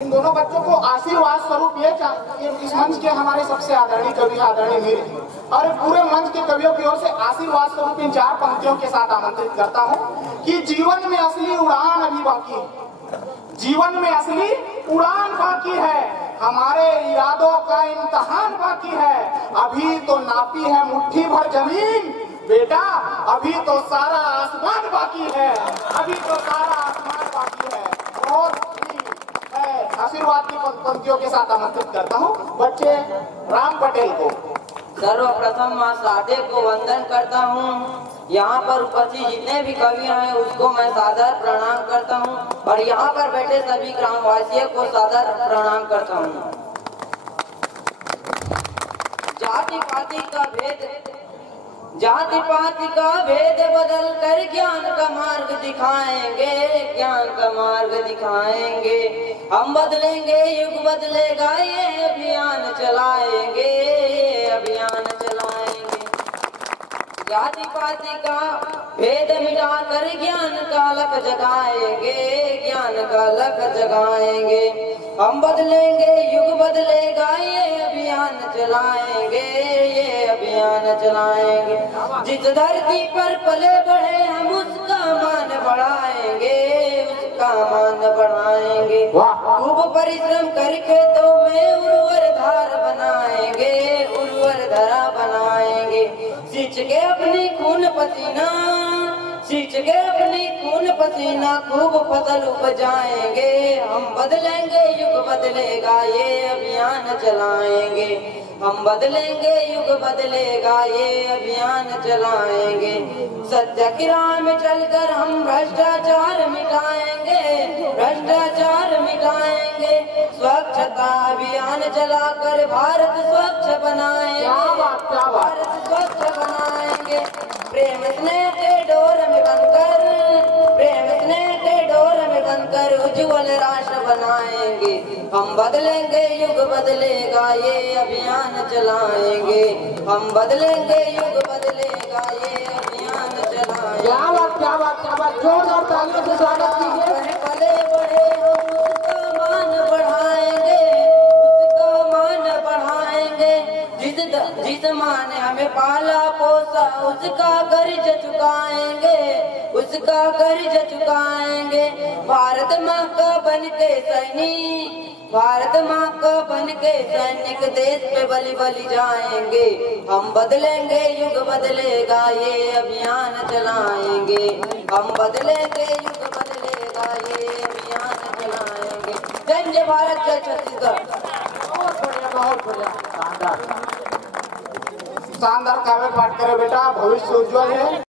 इन दोनों बच्चों को आशीर्वाद स्वरूप ये इस मंच के हमारे सबसे आदरणीय कवि आदरणीय मीर जी और पूरे मंच के कवियों की ओर से आशीर्वाद स्वरूप इन 4 पंक्तियों के साथ आमंत्रित करता हूँ कि जीवन में असली उड़ान अभी बाकी है। जीवन में असली उड़ान बाकी है, हमारे इरादों का इम्तिहान बाकी है। अभी तो नापी है मुट्ठी भर जमीन बेटा, अभी तो सारा आसमान बाकी है, अभी तो सारा आसमान बाकी है। बहुत आशीर्वाद की पंक्तियों के साथ आमंत्रित करता हूँ बच्चे राम पटेल को। सर्वप्रथम माँ शारदे को वंदन करता हूँ। यहाँ पर उपस्थित जितने भी कवि हैं उसको मैं सादर प्रणाम करता हूँ और यहाँ पर बैठे सभी ग्रामवासियों को सादर प्रणाम करता हूँ। जाति पाति का भेद बदल कर ज्ञान का मार्ग दिखाएंगे, ज्ञान का मार्ग दिखाएंगे। हम बदलेंगे युग बदलेगा, ये अभियान चलाएंगे, अभियान चलाएंगे। जाति पाति का भेद मिटाकर ज्ञान का लख जगाएंगे, ज्ञान का लख जगाएंगे। हम बदलेंगे युग बदलेगा, ये अभियान चलाएंगे, ये अभियान चलाएंगे। जिस धरती पर पले बढ़े हम उसका मान बढ़ाएंगे, उसका मान बढ़ाएंगे। खूब परिश्रम करके तो में उर्वर धार बनाएंगे, उर्वर धरा बनाएंगे। सींच के अपनी खून पसीना, सींच के अपनी खून पसीना खूब फसल उपजाएंगे। हम बदलेंगे युग बदलेगा, ये अभियान चलाएंगे। हम बदलेंगे युग बदलेगा, ये अभियान चलाएंगे। सत्य की राह में चलकर हम भ्रष्टाचार मिटाएंगे, भ्रष्टाचार मिटाएंगे। स्वच्छता अभियान चलाकर भारत स्वच्छ बनाएंगे, भारत स्वच्छ बनाएंगे। प्रेम स्नेह के डोर में बनकर, प्रेम स्नेह के डोर में बनकर उज्जवल राष्ट्र बनाएंगे। हम बदलेंगे युग बदलेगा, ये अभियान चलाएंगे। हम बदलेंगे युग बदलेगा, ये अभियान चलाएंगे। क्या बात क्या बात क्या बात, जोरदार तालियों से स्वागत कीजिए। पले बढ़े हम उसका मान बढ़ाएंगे, उसका मान बढ़ाएंगे। जिस माँ ने हमें पाला पोसा उसका कर्ज चुकाएंगे, उसका कर्ज चुकाएंगे। भारत माँ का बनके सैनिक, भारत माँ का बनके सैनिक देश पे बलि बलि जाएंगे। हम बदलेंगे युग बदलेगा, ये अभियान चलाएंगे। हम बदलेंगे युग बदलेगा, ये अभियान चलाएंगे। जय जय भारत, जय छत्तीसगढ़। बहुत बढ़िया, बहुत बढ़िया, शानदार शानदार काव्य पाठ करे बेटा, भविष्य उज्जवल है।